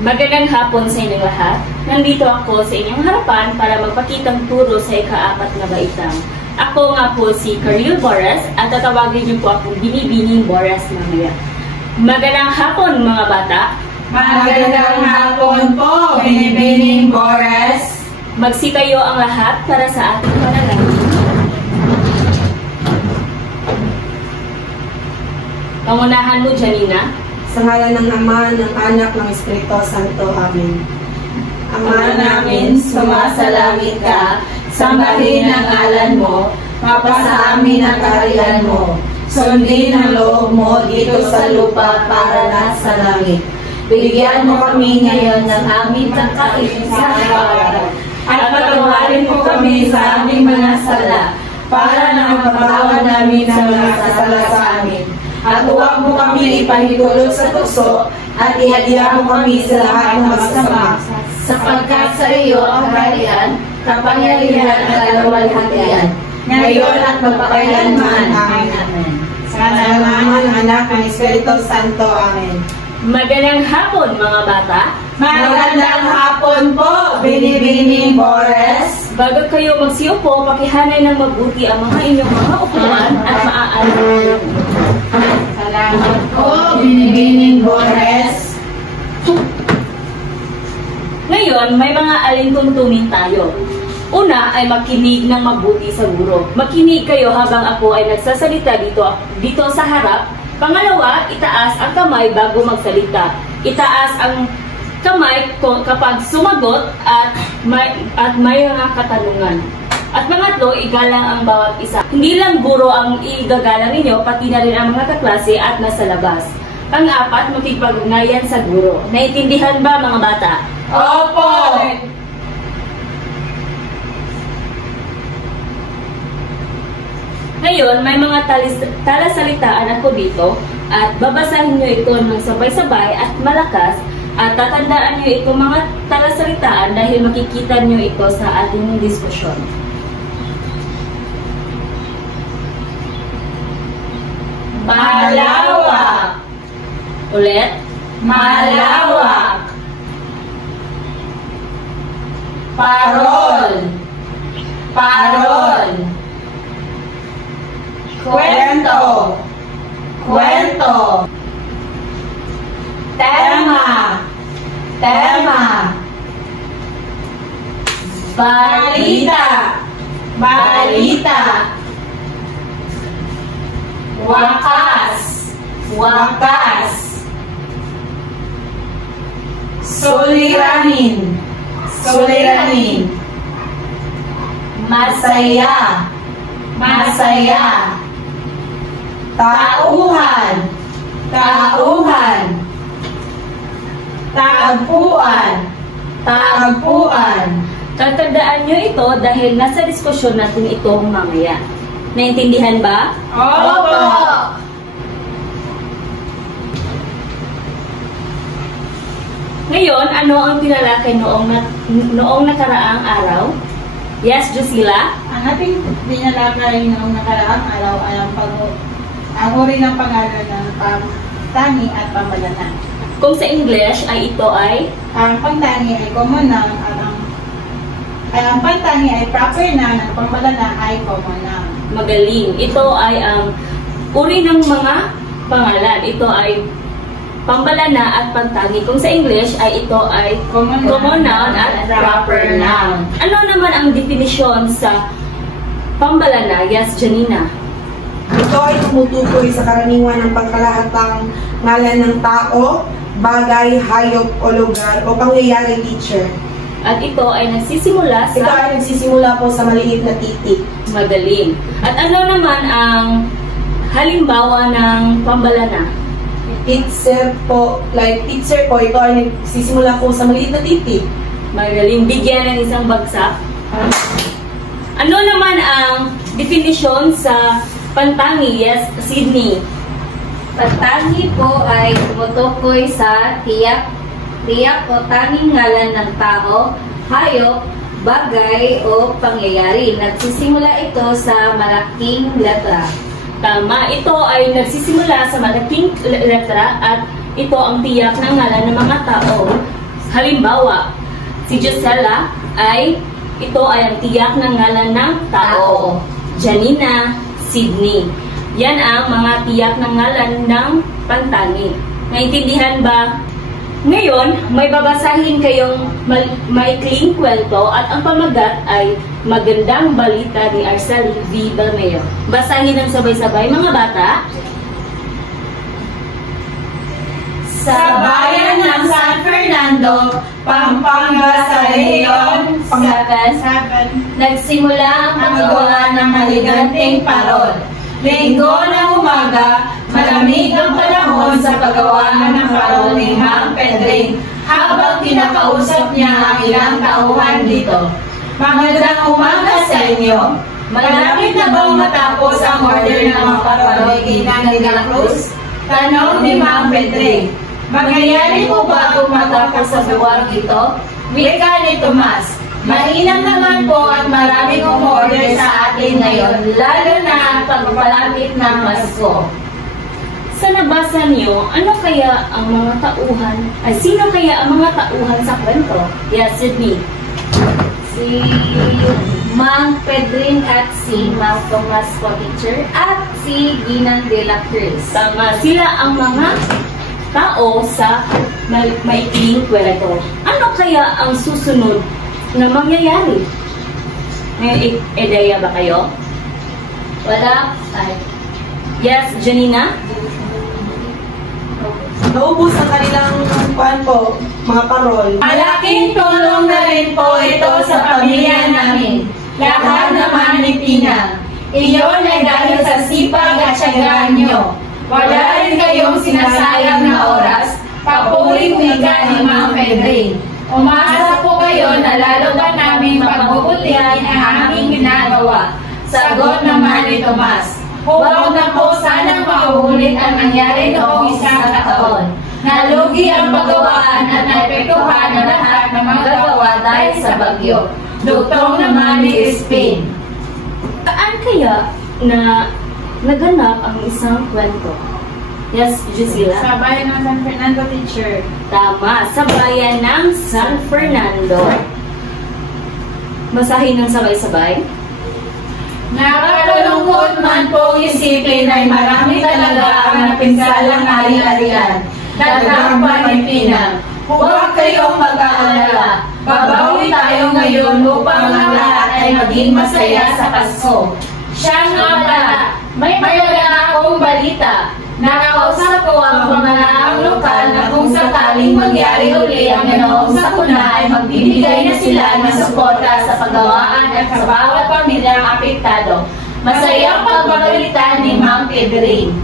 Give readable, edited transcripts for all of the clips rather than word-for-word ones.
Magandang hapon sa inyong lahat. Nandito ako sa inyong harapan para magpakitang turo sa ika-4 na baitang. Ako nga po si Carlil Boras at tatawagin niyo po akong Binibining Boras mamaya. Magandang hapon mga bata. Magandang hapon po, Binibining Boras. Magsitayo ang lahat para sa ating panalangin. Pangunahan mo, Janina. Sa ngalan ng Ama, ng Anak, ng Espiritu Santo. Amen. Ama namin, sumasalangit ka, sambahin ang ngalan mo, mapasa amin ang kaharian mo, sundin ang loob mo dito sa lupa para na sa langit. Bigyan mo kami ngayon ng aming pagkain sa araw-araw, at patawarin mo kami sa aming mga sala, para na mapatawad namin sa mga sala sa amin. At huwag mo kami ipahintulot sa tukso at ihadya mo kami sa lahat ng masama, sapagkat sa iyo ang kaharian, kapangyarihan at kaluwalhatian, ngayon at magpakailanman. Amen. Sa ngalan ng Anak, ng Espiritu Santo. Amen. Magandang hapon mga bata. Magandang hapon po, Binibining Boras. Bago kayo magsiupo, pakihanay ng mabuti ang mga inyong mga upuan at maaari. Salamat po, Binibining Boras. Ngayon, may mga alintungtungin tayo. Una ay makinig ng mabuti sa guro. Makinig kayo habang ako ay nagsasalita dito sa harap. Pangalawa, itaas ang kamay bago magsalita. Itaas ang kamay kapag sumagot at may mga katanungan. At pangatlo, igalang ang bawat isa. Hindi lang guro ang igagalang ninyo, pati na rin ang mga kaklase at nasa labas. Pang-apat, makipag-ugnayan sa guro. Naintindihan ba mga bata? Opo! Ngayon, may mga talasalitaan ako dito at babasahin nyo ito ng sabay-sabay at malakas at tatandaan nyo itong mga talasalitaan dahil makikita nyo ito sa ating diskusyon. Malawak. Ulit. Malawak. Parol. Parol. Kwento. Kwento. Tema. Tema. Balita. Balita. Wakas. Wakas. Suliranin. Suliranin. Masaya. Masaya. Tauhan. Tauhan. Tagpuan. Tagpuan. Tatandaan nyo ito dahil nasa diskusyon natin ito mamaya. Naintindihan ba? Opo! Ngayon, ano ang tinalakay noong nakaraang araw? Yes, Jusila? Ang ating binalakay noong nakaraang araw ay ang uri ng pangalan ng pangtangi at pambalana. Kung sa English ay ito ay Ang pangtangi ay common noun at ang pangtangi ay proper noun at ang pambalana ay common noun. magaling. Ito ay ang uri ng mga pangalan. Ito ay pambalana at pangtangi. Kung sa English ay ito ay common noun at proper noun. Ano naman ang definisyon sa pambalana? Yes, Janina. Ito ay tumutukoy sa karaniwan ng pagkalahatang ngalan ng tao, bagay, hayop o lugar o pangyayari, teacher. At ito ay nagsisimula Ito sa ay nagsisimula po sa maliit na titik. magaling. At ano naman ang halimbawa ng pambalana? Teacher po, ito ay nagsisimula po sa maliit na titik. Magaling. Bigyan ng isang bagsak. Ano naman ang definition sa pantangi? Yes, Sydney. Pantangi po ay tumutukoy sa tiyak o tanging ngalan ng tao, hayop, bagay o pangyayari. Nagsisimula ito sa malaking letra. Tama, ito ay nagsisimula sa malaking letra at ito ang tiyak ng ngalan ng mga tao, Halimbawa, si Gisela ito ay ang tiyak ng ngalan ng tao. Janina, Sydney. Yan ang mga tiyak ng ngalan ng pantangi. Naintindihan ba? Ngayon, may babasahin kayong maikling kwento at ang pamagat ay Magandang Balita ni Arceli V. Balmeo. Basahin ng sabay-sabay, mga bata. Sa bayan ng San Fernando, Pampanga sa rehiyon 7, nagsimula ang paggawa ng maliganting parol. Linggo ng umaga, malamig ang panahon sa paggawa ng parol ni Ma'am Pedring habang kinakausap niya ang ilang tauhan dito. Magandang umaga sa inyo. Malapit na bang matapos ang order ng mga parol Ginang de la Cruz? Tanong ni Ma'am Pedring. Magyayari po ba kung matapos sa buwang ito? Wika ni Tomas. Mainam naman po at maraming umorder sa atin ngayon, lalo na pagpalapit ng Pasko. Sa nabasa niyo, ano kaya ang mga tauhan? Sino kaya ang mga tauhan sa kwento? Yes, Sydney. Si Ma'am Pedring at si Ma'am Tomas po, teacher, at si Ginang de la Cruz. Tama, sila ang mga tao sa maikling kwento. Ano kaya ang susunod na mangyayari? May ideya ba kayo? Wala? Yes, Janina? Naubos ang kanilang mga parol. Malaking tulong na rin po ito sa pamilya namin. Lahat naman ni Pinang. Iyon ay dahil sa sipag at tiyaga nyo. Wala rin kayong sinasayang na oras. Papuling wika ni Ma'am Pedring. Umasa po kayo na lalo ba namin pagbubutihan ang aming ginagawa. Sagot naman ni Tomas. Huwag na po sanang mauulit ang nangyari noong isang taon. Nalugi ang paggawaan at naepektuhan ang lahat ng mga gawa dahil sa bagyo. Dugtong naman ni Spin. Saan kaya na naganap ang isang kwento? Yes, Gisela? Sa bayan ng San Fernando, teacher. Tama, sa bayan ng San Fernando. Basahin ng sabay-sabay. Nakalulungkot man pong isipin ay marami talaga ang napinsalang ari-arian. Nagdampan ni Pinang. Huwag kayong mag-aalala. Babawi tayo ngayon upang ang lahat ay maging masaya sa Pasko. Siya nga pala, may maganda akong balita. Nakausap ko ang pamanaang lokal na kung sakaling mangyari uli ang ganoong sakuna ay magbibigay na sila ng suporta sa paggawaan at sa bawat pamilyang apektado. Masayang pagbabalita ni Ma'am Pedring.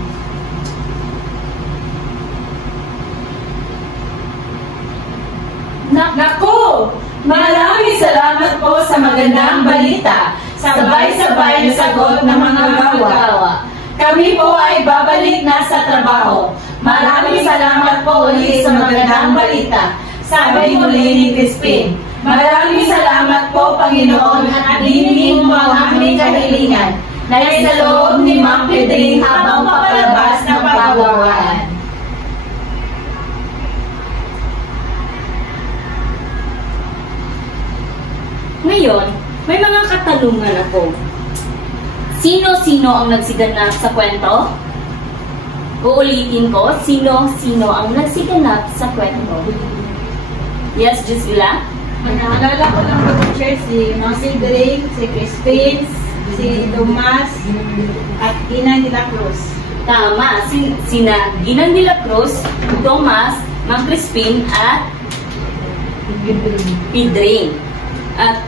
Naku! Maraming salamat po sa magandang balita. Sabay-sabay na sagot ng mga gawa. Kami po ay babalik na sa trabaho. Maraming salamat po ulit sa magandang balita. Sabi muli ni Crispin. Maraming salamat po, Panginoon, at dinig mo ang aming kahilingan. Nasa loob ni Ma'am Pedring habang papalabas ng paggawaan. Ngayon, may mga katanungan ako. Sino-sino ang nagsiganap sa kwento? Uulitin ko, sino-sino ang nagsiganap sa kwento? Yes, Gisela? Naalala ko lang po, teacher, si Pedring, si Crispin, si Tomas, at Ginang de la Cruz. Tama, sina Ginang de la Cruz, Tomas, Ma'am Crispin, at Pedring. At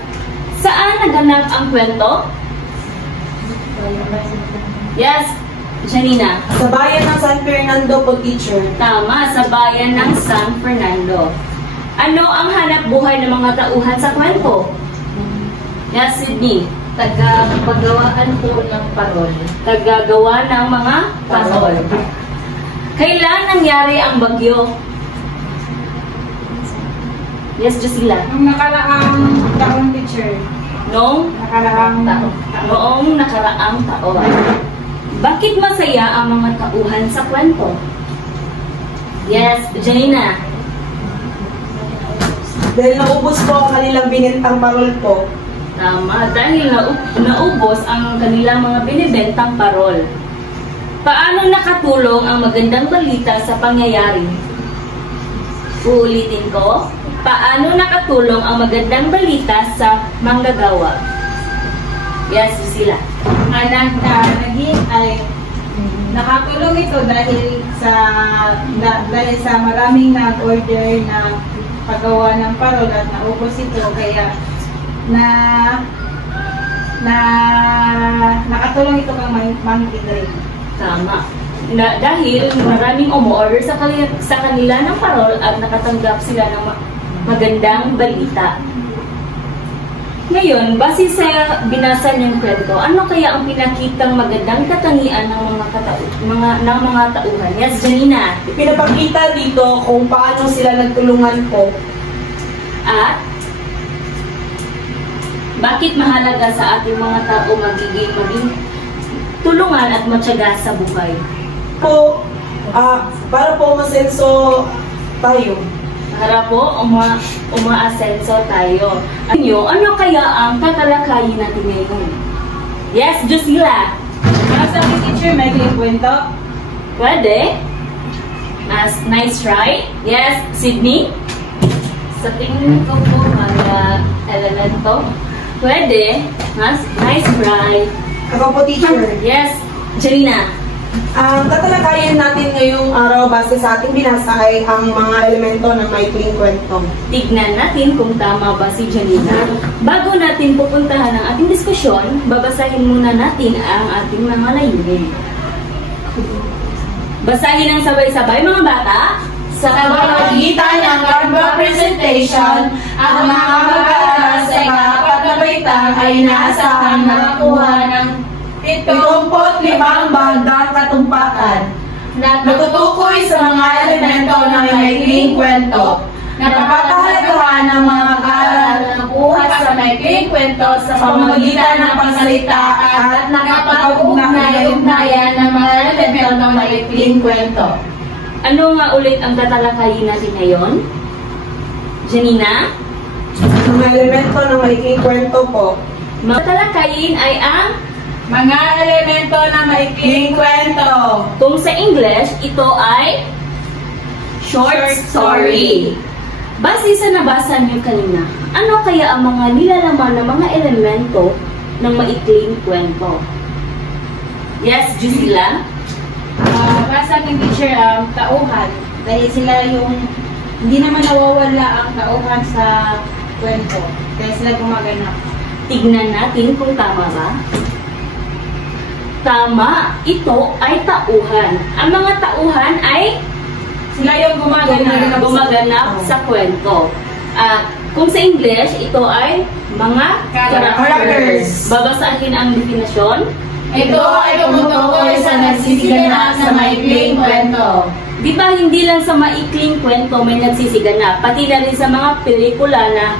saan naganap ang kwento? Yes, Janina. Sa bayan ng San Fernando po, teacher. Tama, sa bayan ng San Fernando. Ano ang hanap buhay ng mga tauhan sa kwento? Yes, Sydney. Tagapagawaan po ng parol. Tagagawa ng mga parol. Kailan nangyari ang bagyo? Yes, Gisela. Nung nakaraang taon, teacher. Noong Nakaraang taon. noong nakaraang taon. Bakit masaya ang mga tauhan sa kwento? Yes, Janina. Dahil naubos po ang kanilang binintang parol po. Tama, dahil naubos ang kanilang mga binibentang parol. Paano nakatulong ang magandang balita sa pangyayari? Uulitin ko, paano nakatulong ang magandang balita sa manggagawa? Yes, sila. Nakatulong ito dahil sa maraming nag-order na paggawa ng parol at naubos ito, kaya nakatulong ito kang mangitigay. Tama. Dahil maraming umu-order sa kanila ng parol at nakatanggap sila ng magandang balita. Ngayon, base sa binasa niyong kwento, ano kaya ang pinakitang magandang katangian ng mga tauhan? Yes, Janina. Pinapakita dito kung paano sila nagtulungan po. At bakit mahalaga sa ating mga tao maging tulungan at matyaga sa buhay? Para po masenso tayo. Para po umaasenso tayo. Ano kaya ang tatalakayin natin ngayon? Yes, Josila. Sa teacher, may kwento? Pwede. Nice try. Yes, Sydney. Sa tingin ko po, mga elemento. Pwede. Nice try. Ako po, teacher. Yes, Janina. Ang tatalakayin natin ngayong araw base sa ating binasa ay ang mga elemento ng maikling kwento. Tignan natin kung tama ba si Janina. Bago natin pupuntahan ang ating diskusyon, babasahin muna natin ang ating mga layunin. Basahin ang sabay-sabay mga bata. Sa pamamagitan ng cardboard presentation, ang mga mag-aaral sa ika-4 na baitang ay inaasahang makakuha ng 75 bagdang katumpakan na natutukoy sa mga elemento ng maikling kwento. Napapahalagahan ng mga mag-aaral na nakuha sa maikling kwento sa pamamagitan ng pagsalita at nakapag-ugnayan ng mga elemento ng maikling kwento. Ano nga ulit ang tatalakayin natin ngayon? Janina? Ang mga elemento ng maikling kwento po. Tatalakayin ay ang mga elemento ng maikling kwento. Kung sa English, ito ay short story. Base sa nabasa niyo kanina, ano kaya ang mga nilalaman ng mga elemento ng maikling kwento? Yes, Jusila? Para sa ating teacher, tauhan. Dahil sila yung hindi naman nawawala ang tauhan sa kwento. Kaya sila gumaganap. Tignan natin kung tama ba. Tama, ito ay tauhan. Ang mga tauhan ay Sila yung gumaganap sa kwento. Kung sa English, ito ay mga characters. Babasahin ang definasyon. Ito ay tumutukoy sa nagsisiganap sa maikling kwento. Di ba hindi lang sa maikling kwento may nagsisiganap, pati na rin sa mga pelikula na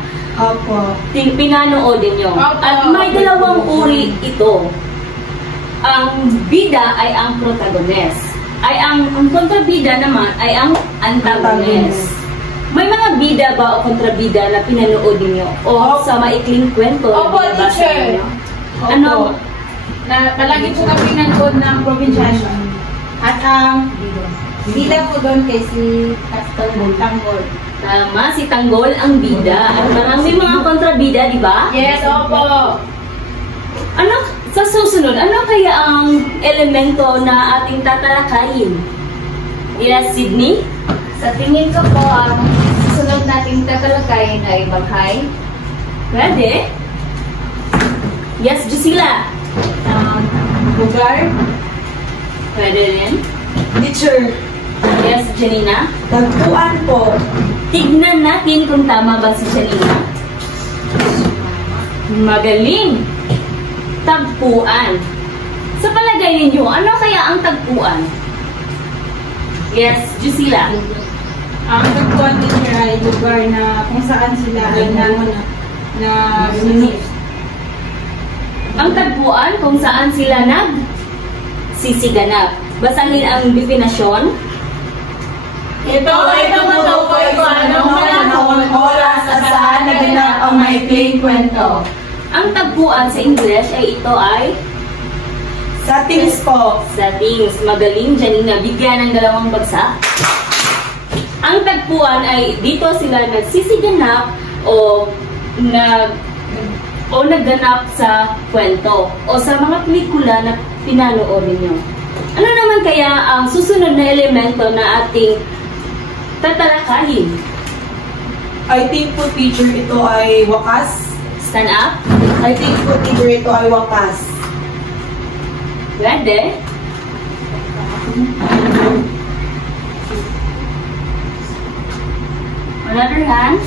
pinanoodin nyo. At may dalawang uri ito. Ang bida ay ang protagonist. Ang kontrabida naman ay ang antagonist. May mga bida ba o kontrabida na pinanood niyo o sa maikling kwento? Opo, teacher. Ano? Palagi po kami nanood ng probinsyano. At ang bida po doon kay si Tanggol. Tama, si Tanggol ang bida. At marami mga kontrabida, di ba? Yes, opo. Ano? Sa susunod, ano kaya ang elemento na ating tatalakayin? Yes, Sydney? Sa tingin ko po, ang susunod nating tatalakayin ay baghay. Pwede? Yes, Jusila? Lugar. Pwede rin. Teacher, Yes, Janina? tagpuan po. Tignan natin kung tama ba si Janina. Magaling! Tagpuan. Sa palagay ninyo, ano kaya ang tagpuan? Yes, Jusila? Ang tagpuan teacher ay lugar na kung saan sila ay Ang tagpuan kung saan sila nagsisiganap. Basahin ang definasyon. Ito ay tumutukoy kung anong panahon, oras at maikling kwento. Ang tagpuan sa English ay ito ay Settings po. settings. Magaling, Janina. Bigyan ng 2 bagsak. Ang tagpuan ay dito sila nagsisiganap o nagganap sa kwento o sa mga pelikula na pinanoorin nyo. Ano naman kaya ang susunod na elemento na ating tatalakayin? I think po, teacher, ito ay wakas. Stand up. I think po, teacher, ito ay wakas. Grande. Another hand.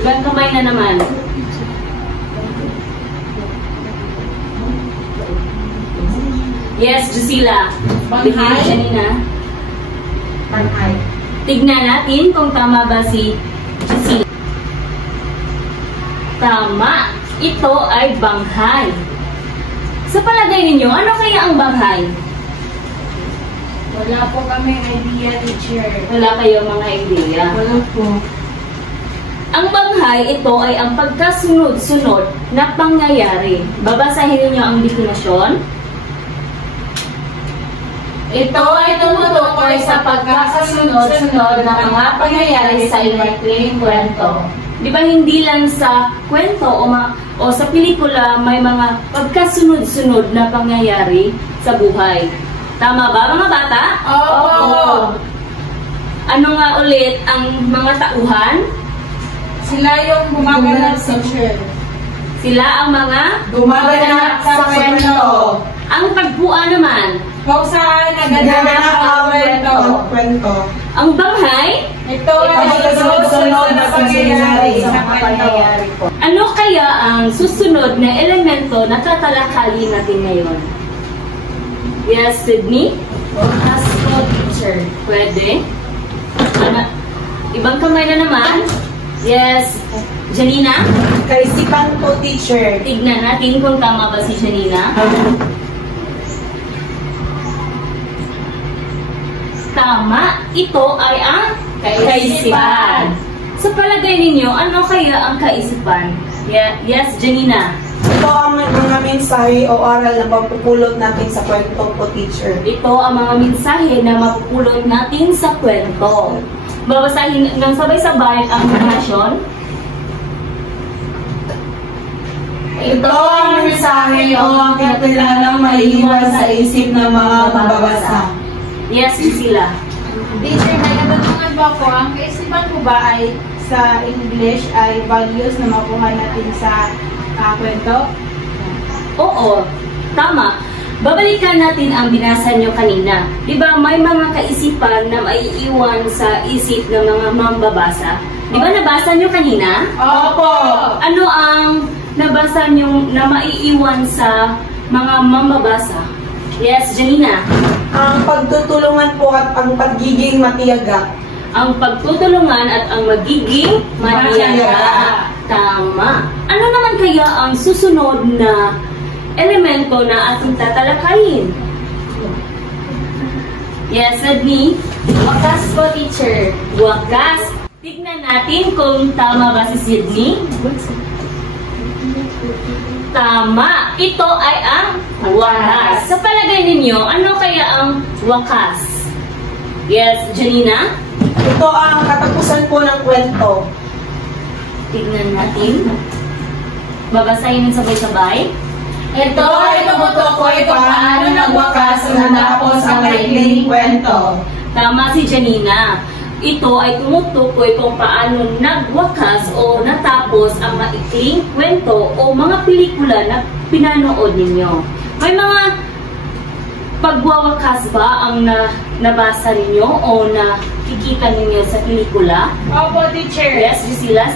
Ibang kamay na naman. Yes, Jusila. Banghay. Janina. Banghay. Tignan natin kung tama ba si Jusila. Tama. Ito ay banghay. Sa palagay ninyo, ano kaya ang banghay? Wala po kami idea, teacher. Wala kayo mga idea. Wala po. Ang banghay, ito ay ang pagkasunod-sunod na pangyayari. Babasahin ninyo ang definasyon. Ito ay tumutukoy sa pagkakasunod-sunod na mga pangyayari sa maikling kwento. Di ba hindi lang sa kwento o sa pelikula may mga pagkasunod-sunod na pangyayari sa buhay? Tama ba mga bata? Opo! Ano nga ulit ang mga tauhan? Sila yung gumaganap, teacher. Sila ang mga Gumaganap sa kwento. ang tagpuan naman. Kung saan naganap ang kwento. Ang banghay, Ito ay sunod-sunod na pangyayari sa mga pangyayari po. ano kaya ang susunod na elemento na tatalakayin natin ngayon? Yes, Sydney? Wakas po, teacher. Pwede. Ibang kamay na naman. Yes, Janina? Kaisipan po, teacher. Tignan natin kung tama ba si Janina. Tama. Ito ay ang kaisipan. Sa palagay ninyo, ano kaya ang kaisipan? Yes, Janina. Ito ang mga mensahe o aral na mapupulot natin sa kwento po, teacher. Ito ang mga mensahe na mapupulot natin sa kwento. Babasahin ng sabay-sabay ang narasyon. Ito ang mensahe o ang katilanang maiiwan sa isip ng mga mababasa. Yes, Priscilla. Teacher, may katanungan ba ako? Ang kaisipan ko ba ay sa English ay values na makuha natin sa kwento? Oo, tama. Babalikan natin ang binasa nyo kanina. Di ba may mga kaisipan na maiiwan sa isip ng mga mambabasa? Di ba nabasa nyo kanina? Opo! Ano ang nabasa nyo na maiiwan sa mga mambabasa? Yes, Janina. Ang pagtutulungan po at ang pagiging matiyaga. Ang pagtutulungan at ang magiging matiyaga. Tama. Ano naman kaya ang susunod na elemento na ating tatalakayin? Yes, Sydney? Wakas po, teacher. Wakas. Tignan natin kung tama ba si Sydney. Tama. Ito ay ang wakas. Sa palagay ninyo, ano kaya ang wakas? Yes, Janina? Ito ang katapusan po ng kwento. Tignan natin. Babasahin ng sabay-sabay. Ito ay tumutukoy kung paano nagwakas o natapos ang maikling kwento. Tama si Janina. Ito ay tumutukoy kung paano nagwakas o natapos ang maikling kwento o mga pelikula na pinanood ninyo. May mga pagwawakas ba ang nabasa ninyo o nakikita ninyo sa pelikula? Opo, teacher. Yes, Priscilla?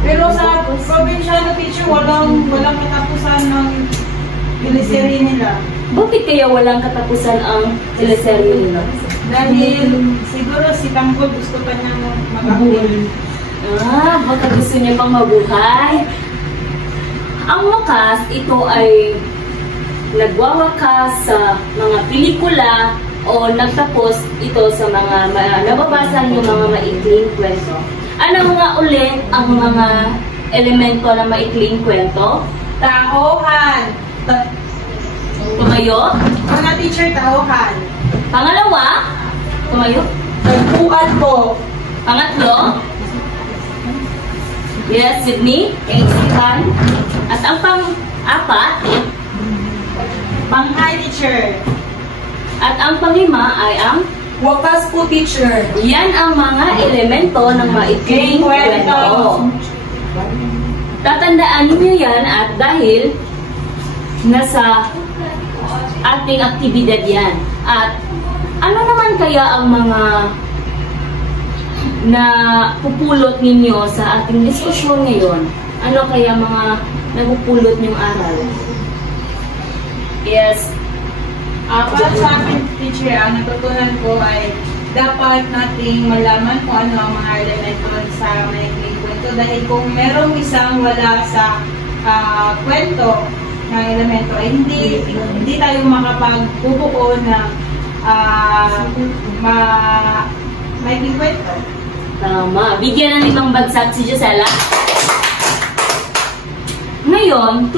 Pero sa provincial teacher, walang katapusan ng teleserye nila. Bakit kaya walang katapusan ang teleserye nila? Dahil siguro si Tanggol gusto pa niya mag-abuel. Baka gusto niya pang mabuhay. Ang wakas, ito ay nagwawakas sa mga pelikula o nagtapos ito sa mga nababasa niyo mga maikling kwento. Ano nga ulit ang mga elemento ng maikling kwento? Tauhan. Tumayo. Mga teacher, tauhan. Pangalawa, tumayo. Tagpuan po. Pangatlo, yes, Sydney, Kailan. At ang pang-apat, Panghay, teacher. at ang panglima ay ang Wakas po, teacher. yan ang mga elemento ng maikling kwento. Tatandaan niyo yan at dahil nasa ating aktibidad yan. At ano naman kaya ang mga na pupulot ninyo sa ating diskusyon ngayon? Ano kaya mga nagpupulot niyong aral? Yes. Para sa akin, teacher, ang natutunan ko ay dapat nating malaman kung ano ang mga elemento sa maikling kwento. Dahil kung merong isang wala sa kwento ng elemento, ay hindi tayo makapagbubuo ng maikling kwento. Tama. Bigyan ng 5 bagsak si Gisela. Ngayon,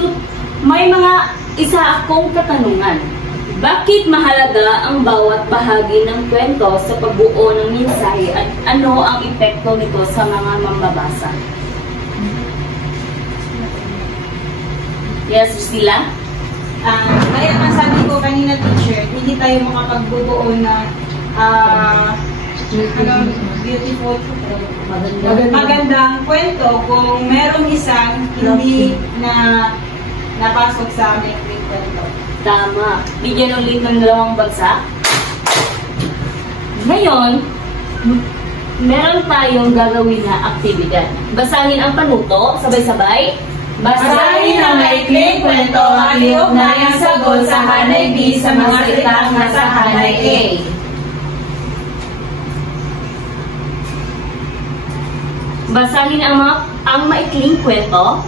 may mga isa akong katanungan. Bakit mahalaga ang bawat bahagi ng kwento sa pagbuo ng mensahe at ano ang epekto nito sa mga mambabasa? Yes, Gisela? Kaya nga sabi ko kanina, teacher, hindi tayo makapagbubuo ng beautiful, magandang kwento kung merong isang hindi na napasok sa aming kwento. Tama. Bigyan ulit ng 2 bagsak. Ngayon, meron tayong gagawin na aktibidad. Basahin ang panuto, sabay-sabay. Basahin ang maikling kwento ang iugnayang sagot sa hanay B sa mga salitang nasa hanay A. Basahin ang maikling kwento.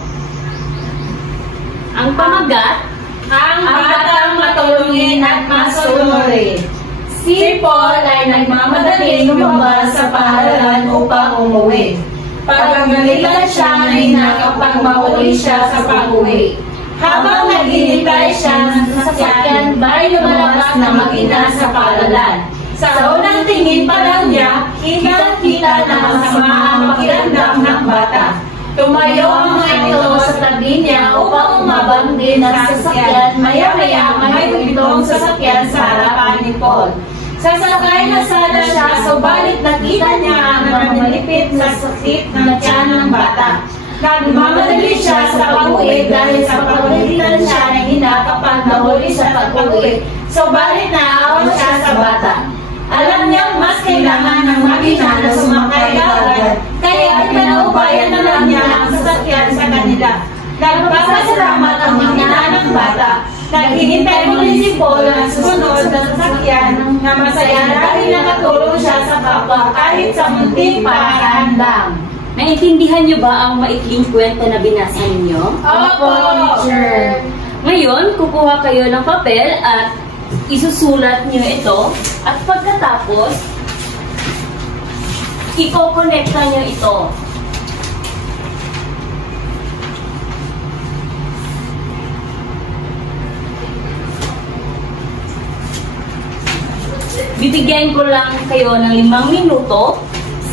Ang pamagat, Ang batang matulungin at masunurin. Si Paul ay nagmamadaling lumabas sa paaralan upang umuwi. Pagagalitan siya ng ina kapag mahuli siya sa pag-uwi. Habang naghihintay siya ng sasakyan, may lumalabas na mag-ina sa paaralan. Sa unang tingin pa lang niya, kitang-kita na masama ang pakiramdam ng bata. Tumayo ang mga ito sa tabi niya upang umabang din ang sasakyan. Maya-maya may itong sasakyan sa harapan ni Paul. Sasakay na sana siya, subalit nakita niya ang namanalipit na sakit ng tiyan ng bata. Nagmamadali siya sa pag-uwi dahil sa pagalitan siya ng ina kapag nahuli sa pag-uwi. Subalit naawa siya sa bata. Alam niyang mas kailangan ng makina na sumakay agad, kaya pinaubayan na lang niya ang sasakyan sa kanila. Nagpapasalamat ang ina ng bata. Naghihintay muli si Paul ang susunod na sasakyan na masaya dahil nakatulong siya sa kapwa kahit sa munting paraan lang. naintindihan niyo ba ang maikling kwento na binasa ninyo? Opo, teacher. Ngayon, kukuha kayo ng papel at isusulat niyo ito at pagkatapos, iko-connecta niyo ito. Bibigyan ko lang kayo ng 5 minuto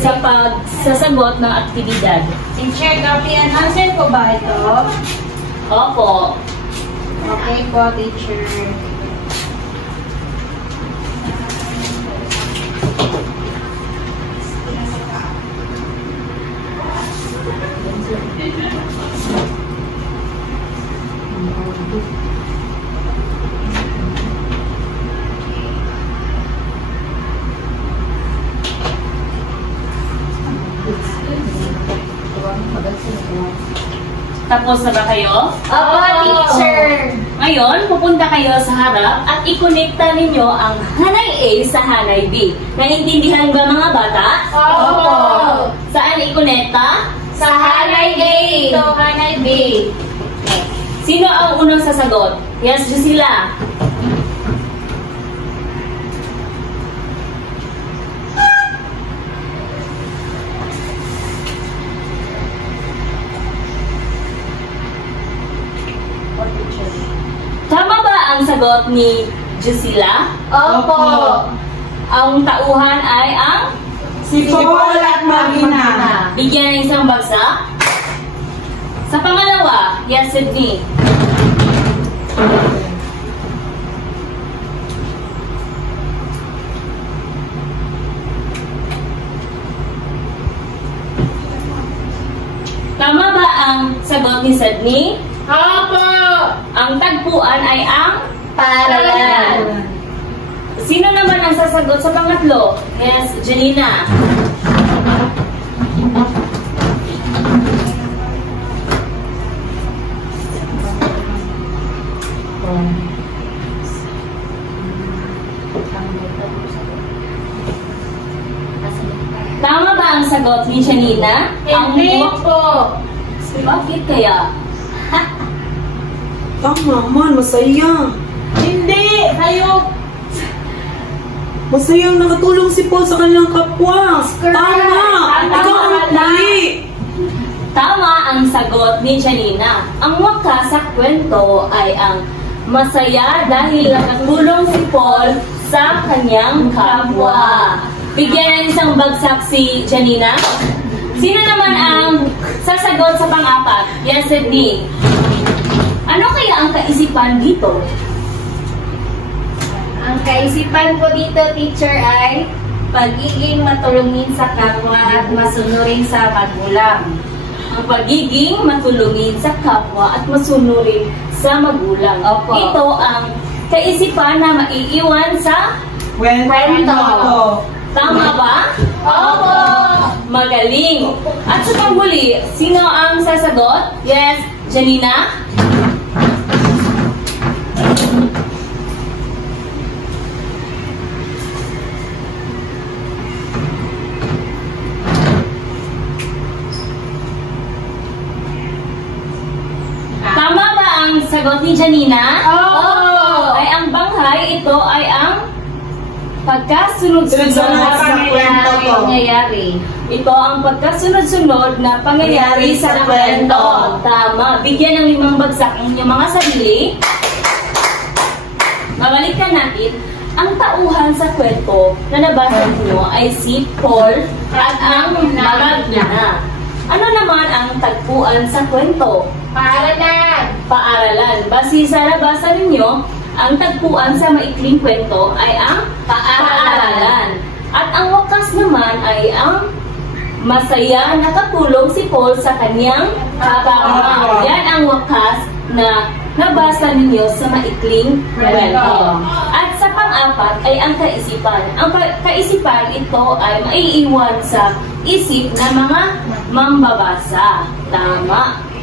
sa pagsasagot ng aktibidad. Teacher, copy and answer po ba ito? Opo. Okay po, teacher. Tapos na ba kayo? Opo, teacher. Ngayon, pupunta kayo sa harap at i-connecta ninyo ang hanay A sa hanay B. Naiintindihan ba mga bata? Opo. Saan i-connecta? Sa hanay A. Ito, hanay B. Sino ang unang sasagot? Yes, Jusila. sagot ni Jusila? Opo. Ang tauhan ay ang Sipol at Marina. bigyan ng isang bagsak. Sa pangalawa, yes, Sydney. Tama ba ang sagot ni Sydney? Opo! Ang tagpuan ay ang Paaralan. Sino naman ang sasagot sa pangatlo? Yes, Janina. Tama ba ang sagot ni Janina? Hindi po! Bakit kaya? Tama man, masaya. Hindi! Kayo! Masayang nakatulong si Paul sa kanilang kapwa. Tama! Ikaw ang mali. Tama ang sagot ni Janina. Ang wakas sa kwento ay ang masaya dahil nakatulong si Paul sa kanyang kapwa. Bigyan ng isang bagsak si Janina. Sino naman ang sasagot sa pang-apat? Yes, Sydney. Ano kaya ang kaisipan dito? Ang kaisipan ko dito, teacher, ay pagiging matulungin sa kapwa at masunurin sa magulang. Ang pagiging matulungin sa kapwa at masunurin sa magulang. Opo. Ito ang kaisipan na maiiwan sa Kwento. tama ba? Opo. Magaling. At sa panghuli, sino ang sasagot? Yes, Janina? Tama ba ang sagot ni Janina? Oo. Ay ang banghay, ito ay ang pagkasunod-sunod Sunod-sunod sa kwento ko. Nangyayari. Ito ang pagkasunod-sunod na pangyayari sa kwento. Tama. Bigyan ng 5 bagsak ang inyong mga sarili. Babalikan natin. Ang tauhan sa kwento na nabasa niyo ay si Paul at ang Magna. Ano naman ang tagpuan sa kwento? Paaralan. Paaralan. Base sa nabasa ninyo, ang tagpuan sa maikling kwento ay ang paaralan. At ang wakas naman ay ang masaya nakatulong si Paul sa kanyang kapwa. Yan ang wakas na nabasa ninyo sa maikling kwento. At sa pang-apat ay ang kaisipan. Ang kaisipan ito ay maiiwan sa isip ng mga mambabasa. Tama.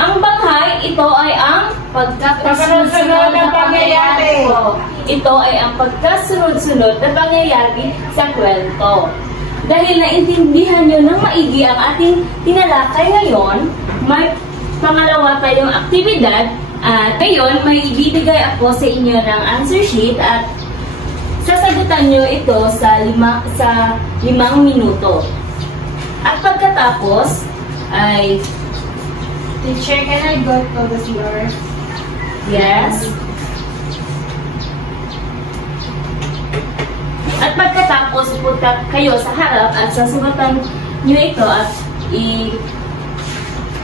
Ang banghay, ito ay ang pagkasunod-sunod na pangyayari. Ito ay ang pagkasunod-sunod na pangyayari sa kwento. Dahil naintindihan nyo ng maigi ang ating tinalakay ngayon, may pangalawa tayong aktibidad. At ngayon, may ibibigay ako sa inyo ng answer sheet at sasagutan nyo ito sa 5 minuto. At pagkatapos ay Teacher, can I go to the floor? yes. At pagkatapos, punta kayo sa harap at sasugatan nyo ito at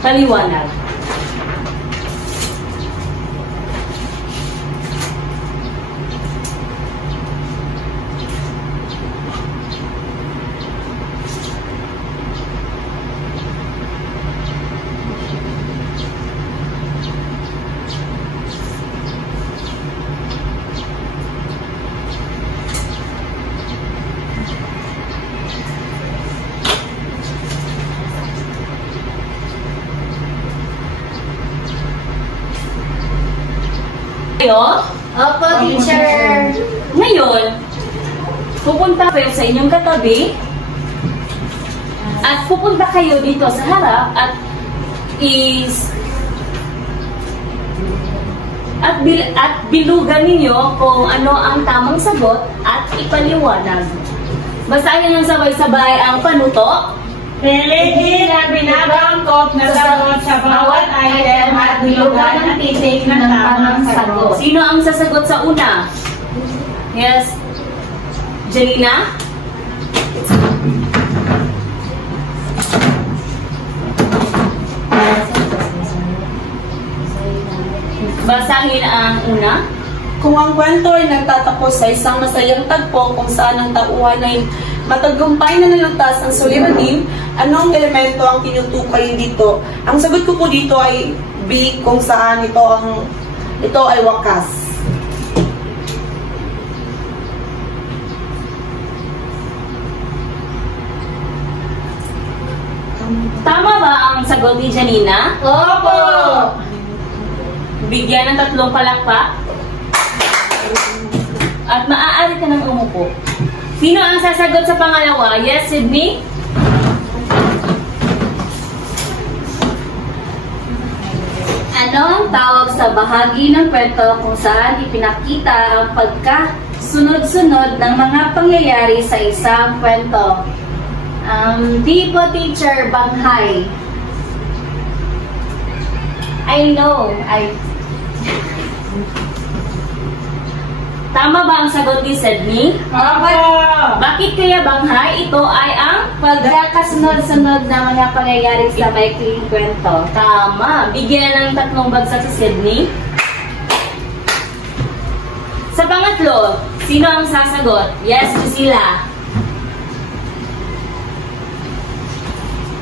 ipaliwanag. Kayo? Opo, teacher. Ngayon, pupunta kayo sa inyong katabi at pupunta kayo dito sa harap at bilugan ninyo kung ano ang tamang sagot at ipaliwanag. Basahin ng sabay-sabay ang panuto. Piliin ang binabangkot na sagot sa bawat item at bilugan ng titik ng tamang sagot. Sino ang sasagot sa una? Yes. Janina? Basahin ang una. Kung ang kwento ay nagtatapos sa isang masayang tagpo kung saan ang tauhan ay matagumpay na nalutas ang suliranin, anong elemento ang tinutukoy dito? Ang sagot ko po dito ay B, kung saan ito ay wakas. Tama ba ang sagot ni Janina? Opo! Bigyan ng 3 palakpak. At maaari ka nang umupo. Sino ang sasagot sa pangalawa? Yes, Sydney? Ano ang tawag sa bahagi ng kwento kung saan ipinakita ang pagkasunod-sunod ng mga pangyayari sa isang kwento? Di po, teacher, banghay. I know. Tama ba ang sagot ni Sydney? Opo! Bakit kaya banghay? Ito ay ang Pagkakasunod-sunod ng mga pangyayari sa maikling kwento. tama. Bigyan ng 3 bagsak sa Sydney. Sa pangatlo, sino ang sasagot? Yes, Lucila.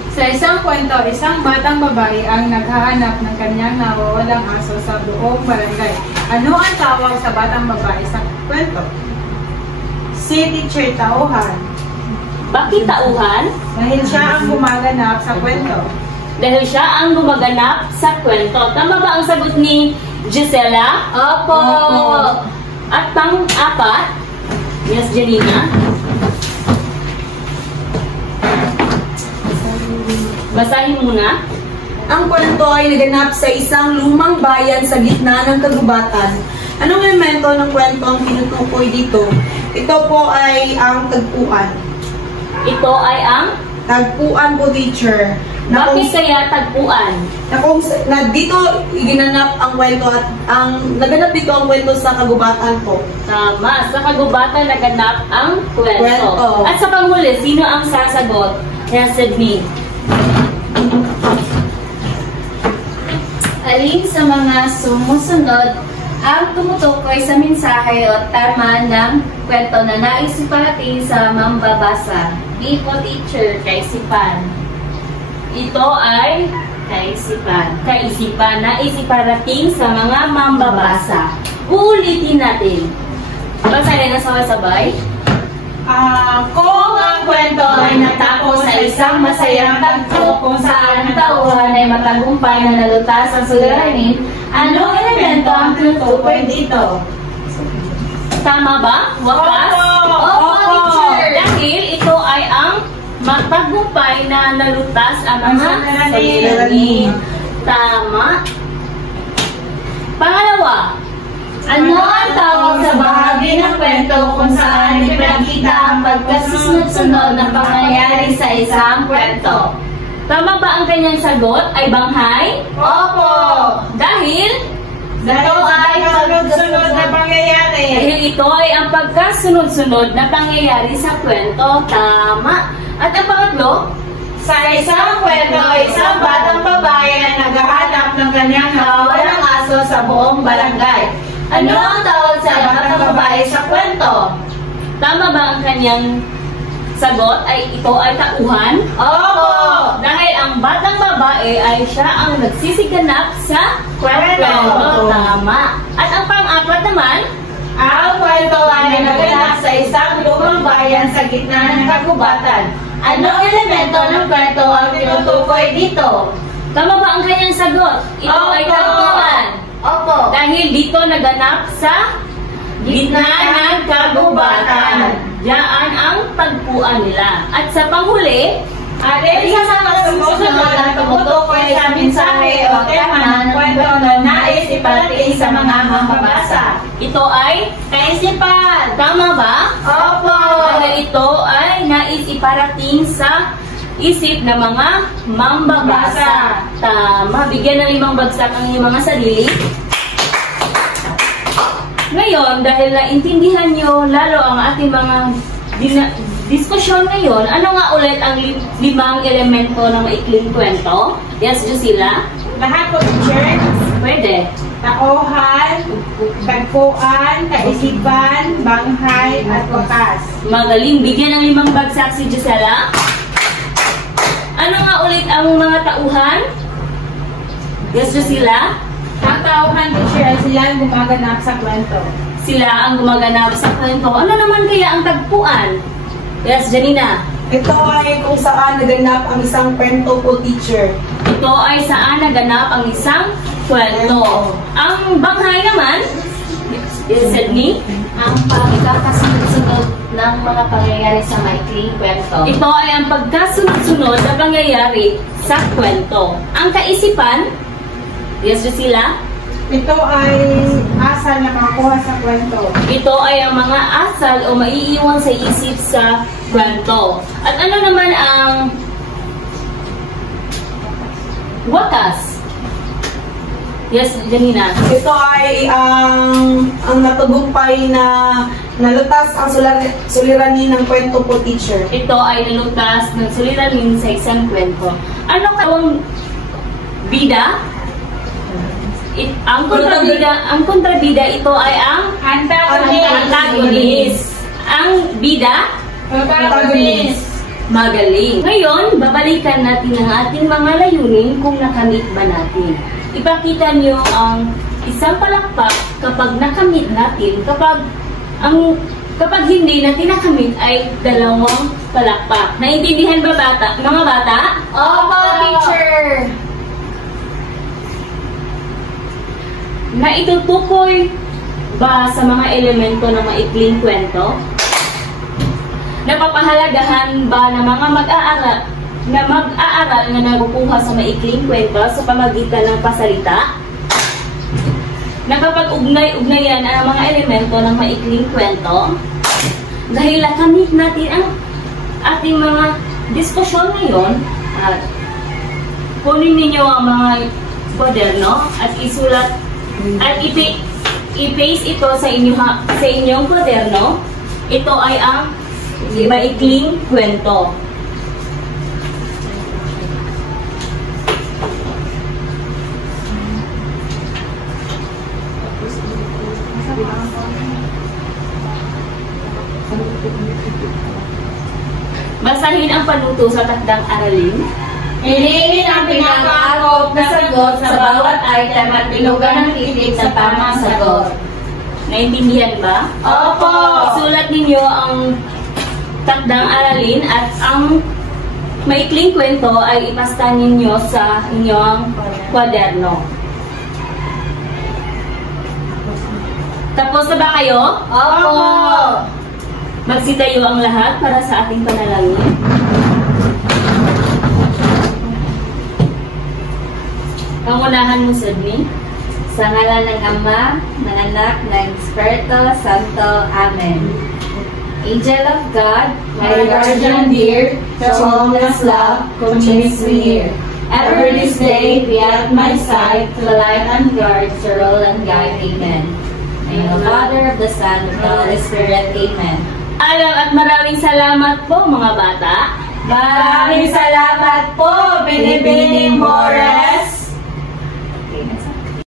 Sa isang kwento, isang batang babae ang naghahanap ng kanyang nawawalang aso sa buong barangay. Ano ang tawag sa batang babae sa kwento? Si Teacher Tauhan. Bakit tauhan? Dahil siya ang gumaganap sa kwento. Dahil siya ang gumaganap sa kwento. Tama ba ang sagot ni Gisela? Opo! At pang-apat, yes, Janina. Basahin muna. Ang kwento ay naganap sa isang lumang bayan sa gitna ng kagubatan. Anong elemento ng kwento ang tinutukoy dito? Ito po ay ang tagpuan. Ito ay ang Tagpuan po, teacher. bakit kaya tagpuan? Na dito iginanap ang kwento at naganap dito ang kwento sa kagubatan po. Tama. Sa kagubatan naganap ang kwento. Kwento. At sa panghuli, sino ang sasagot? Yes, Sydney. Alin sa mga sumusunod ang tumutukoy sa mensahe o tama ng kwento na nais iparating sa mambabasa? B po, teacher, kaisipan. Ito ay kaisipan. Kaisipan na isiparating sa mga mambabasa. Uulitin natin. Basahin na sabay-sabay. Kung ang kwento ay natapos sa isang masayang tagpo kung saan ang tauhan ay matagumpay na nalutas ang suliranin, anong elemento ang tinutukoy dito? Tama ba? Wakas? Opo, teacher. Dahil ito ay ang matagumpay na nalutas ang mga suliranin. Tama. Pangalawa. Ano ang tawag sa bahagi ng kwento kung saan ipinakita ang pagkasusunod-sunod ng pangyayari sa isang kwento? Tama ba ang kanyang sagot ay banghay? Opo! Dahil Dahil ay sunod-sunod na pangyayari. dahil ito ay ang pagkasunod-sunod na pangyayari sa kwento. Tama. At ang pangatlo, Sa isang kwento, isang batang babae ang naghahanap ng kanyang nawawalang aso sa buong barangay. Ano ang tawag sa batang babae sa kwento? tama ba ang kanyang sagot ay ito ay tauhan? Opo! Dahil ang batang babae ay siya ang nagsisiganap sa kwento. Tama. At ang pang-apat naman, Ang kwento ay naganap sa isang lumang bayan sa gitna ng kagubatan. Anong elemento ng kwento ang tinutukoy dito? tama ba ang kanyang sagot? Ito ay Opo. tauhan. Opo! Dahil dito naganap sa gitna ng kagubatan. Diyan ang tagpuan nila. At sa panghuli, Alin sa mga sumusunod ang tumutukoy sa mensahe o tema ng kwento na nais iparating sa mga mambabasa? ito ay Kaisipan! tama ba? Opo! Dahil ito ay nais iparating sa isip na mga mambabasa. Tama. Bigyan ng 5 bagsak ang inyong mga sarili. Ngayon, dahil naintindihan nyo lalo ang ating mga diskusyon ngayon, ano nga ulit ang 5 elemento ng maikling kwento? Yes, Jusila? Lahat po, teacher. Pwede. Tauhan, tagpuan, kaisipan, banghay, at wakas. Magaling. Bigyan ng 5 bagsak si Gisela. Ano nga ulit ang mga tauhan? Yes, Jusila? Ang tauhan, teacher, sila ang gumaganap sa kwento. Sila ang gumaganap sa kwento. Ano naman kaya ang tagpuan? Yes, Janina? Ito ay kung saan naganap ang isang kwento po, teacher. Ito ay saan naganap ang isang kwento. Ang banghay naman, yes, Sydney? Ang pagkakasunod-sunod ng mga pangyayari sa maikling kwento. Ito ay ang pagkasunod-sunod na pangyayari sa kwento. Ang kaisipan, yes, Jusila? Ito ay asal na makakuha sa kwento. Ito ay ang mga asal o maiiwan sa isip sa kwento. At ano naman ang wakas? Yes, Janina. Ito ay ang natagumpay na nalutas ang suliranin ng kwento po, teacher. Ito ay nalutas ng suliranin sa isang kwento. Ano kawang bida? Ang kontrabida ito ay ang antagonist. Ang bida? Protagonist. Magaling. Ngayon, babalikan natin ang ating mga layunin kung nakamit ba natin. Ipakita niyo ang isang palakpak kapag nakamit natin. Kapag hindi natin nakamit ay 2 palakpak. Naintindihan ba mga bata? Opo, teacher! Naitutukoy ba sa mga elemento ng maikling kwento? Napapahalagahan ba ng mga mag-aaral na nakukuha sa maikling kwento sa pamagitan ng pasalita? Nakapag-ugnay-ugnayan ang mga elemento ng maikling kwento? Dahil nakamit natin ang ating mga diskusyon ngayon, at kunin ninyo ang mga kwaderno at isulat at i-paste ito sa inyong kwaderno. Ito ay ang maikling kwento. Basahin ang panuto sa takdang aralin. Hilingin ang pinakaakop na sagot sa bawat item at binugan ng titik sa tamang sagot. Naintindihan ba? Opo! Isulat ninyo ang takdang aralin at ang maikling kwento ay ipasta ninyo sa inyong kwaderno. Tapos na ba kayo? Opo! Magsitayo ang lahat para sa ating panalangin. Pangunahan mo, Sydney. Sa ngalan ng Ama, ng Anak, ng Espiritu Santo. Amen. Angel of God, my guardian dear, to homeless love, continuously near. Ever this day, be at my side, to light and guard, to roll and guide. Amen. In the Father, of the Son, of the Holy Spirit. Amen. Alam at maraming salamat po, mga bata. Maraming salamat po, Binibini